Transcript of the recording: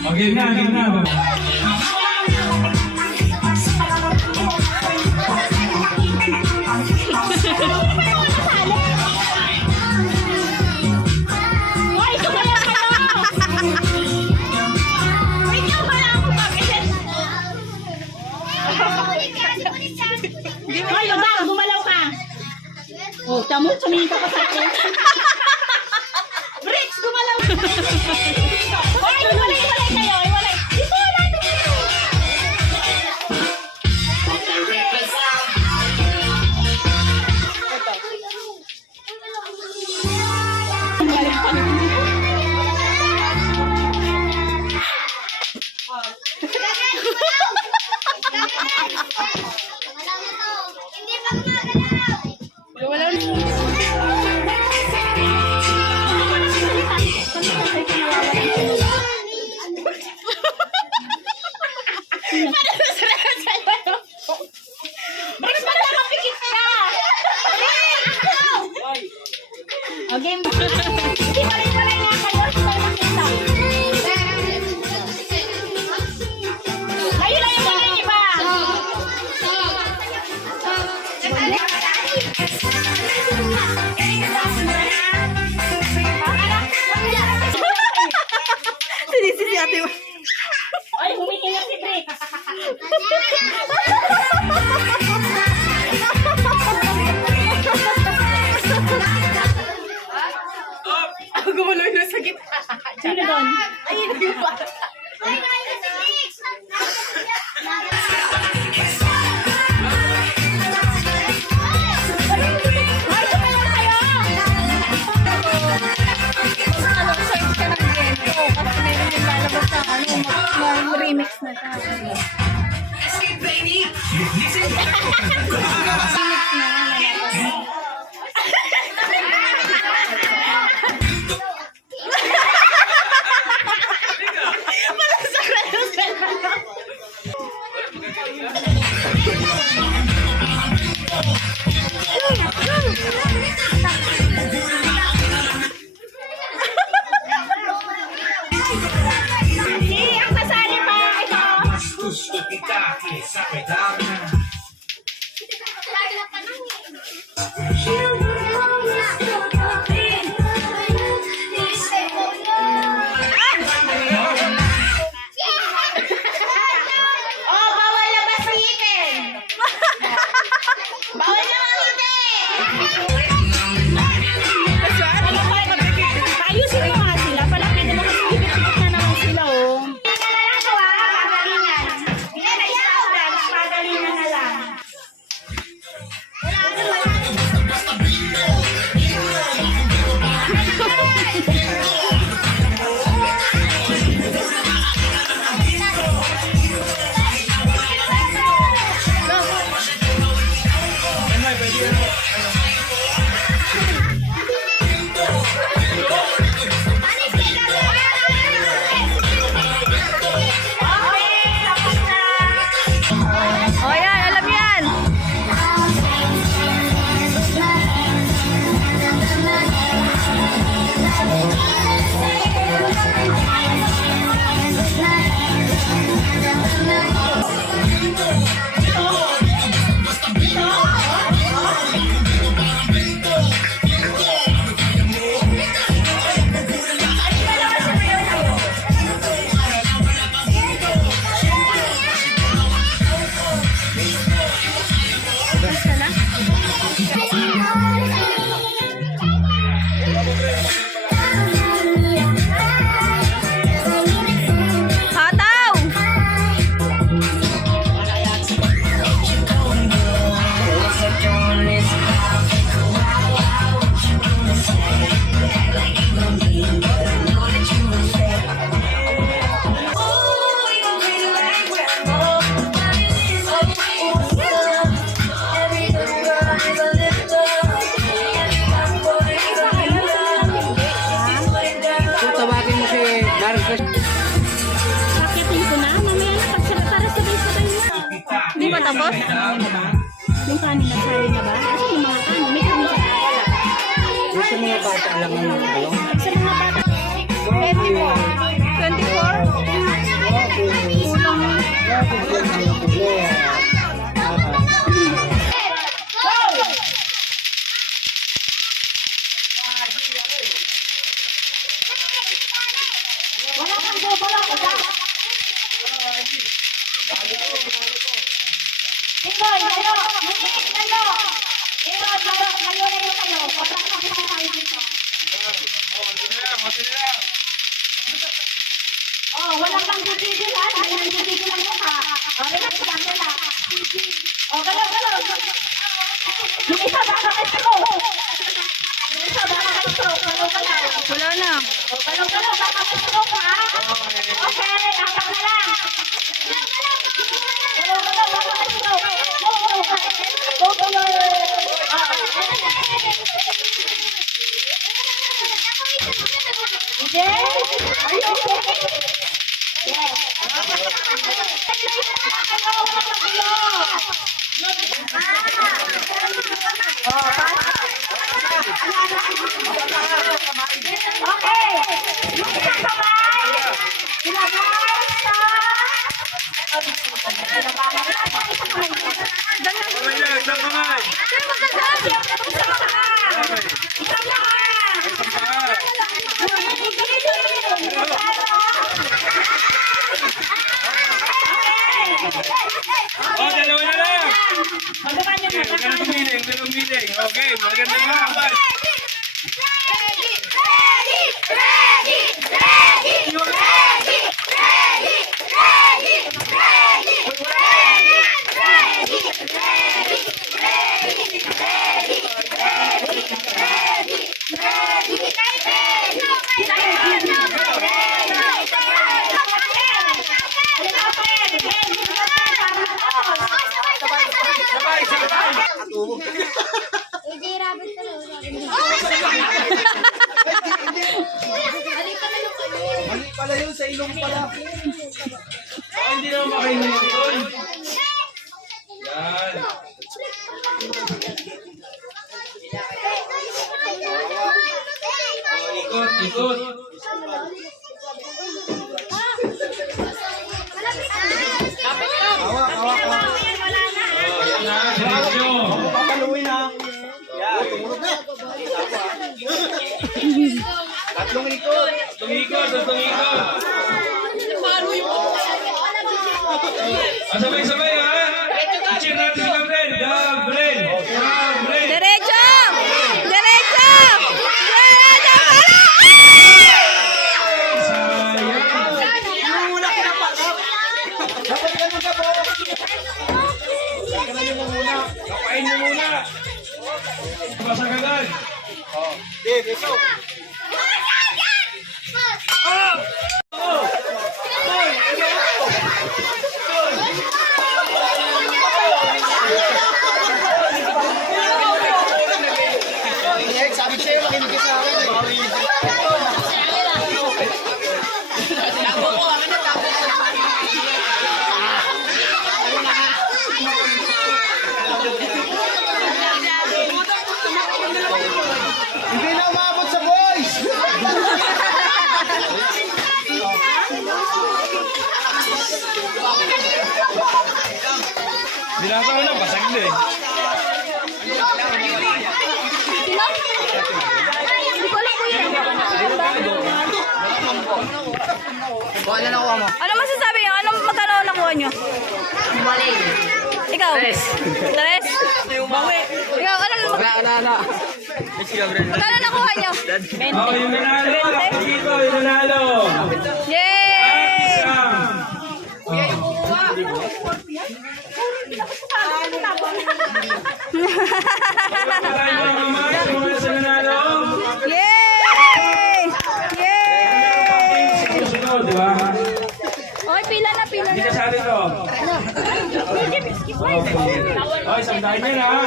Okay na, okay na. Oh, tamo, sumingin ka pa sa akin. Bricks, gumalaw! Ay, iwalay kayo, iwalay! Dito, wala dito! Hindi pa gumagalaw! Okay, hindi pala nga kayo. Kayo lang yung mga iba. Sinisisi ate mo. Ay, humihinga si Brick. Ako gumuloy na sa gitna. Sino doon? Ayun yung pa. Ay, kaya si Bricks! Ano, search ka ng Gento. Kasi meron yung lalabas na remix na siya. Remix na. Ang kasali pa ito. Gusto kita, kisapay dami. Oh, bawal labas ng ngipin. Bawal na mga ngipin. Ayusin mo nga sila. Palapitin mo kasi higit-higit na naman sila, oh. Hindi na lang ito, ah. Pagalingan. Hindi na stop dance. Pagalingan na lang. Oh, yan. Alam yan. Hataw! Tawagin mo si Darren Chris. Pakitin ko na. Mamaya na. Para sabay-sabay na. Hindi ba tapos? Yung kanin na sari na ba? Kasi yung mga kanin. May kanin sa kaya. Gusto mga bata lang ang ano. Sa mga bata. 24. 24? Wala kang gumalo. Wala. Tingkoy, lalo. Mungkin, lalo. Tingkoy, lalo. Lalo na yung kayo. Patrasak na tayo dito. Oh, wala kang titigil ha. Dahil ang titigil ang mukha. Oh, relax lang, relax. Oh, galaw. Yung isa baka may stroke. Yung isa baka may stroke. Galaw. Wala na. Oh, galaw. Baka may stroke ha. Okay, apak na lang. Galaw. Baka may stroke. Go. Okay. Are you okay? Yes. Okay. Yung isang kamay. Ilagay sa... Isang kamay. Oh, dalawa na lang. Magawa niyo na. Ganun meeting. Okay, maganda yung habal. Mali pala yun, sa ilong pala. Baka hindi naman makainin yun. Yan. Oh, ikot. Hawak. Oh, yan na, diretso. Papaluin ha. Yan, tumulog na. Tatlong ikot. Tumikot. Sabay-sabay ha. I-cheer natin si Gabriel. Gabriel. Diretso! Diretso! Dapat ganun ka po. Kapain mo muna. Basag agad. Dito. Sabi sa'yo, makinig ka sa akin. Hindi na umabot sa boys! Binasa ko na, basag na eh. Ano masasabi niyo? Ano magkano nakuha niyo? Ikaw? Tres? Ikaw, ano? Magkano nakuha niyo? Oh, yung nanalo. Dito, yung nanalo. Yay! Yay! Yay! Di ba? Okay, pila na. Hindi ka sali to. Okay. Oh, isang dahil yun ha.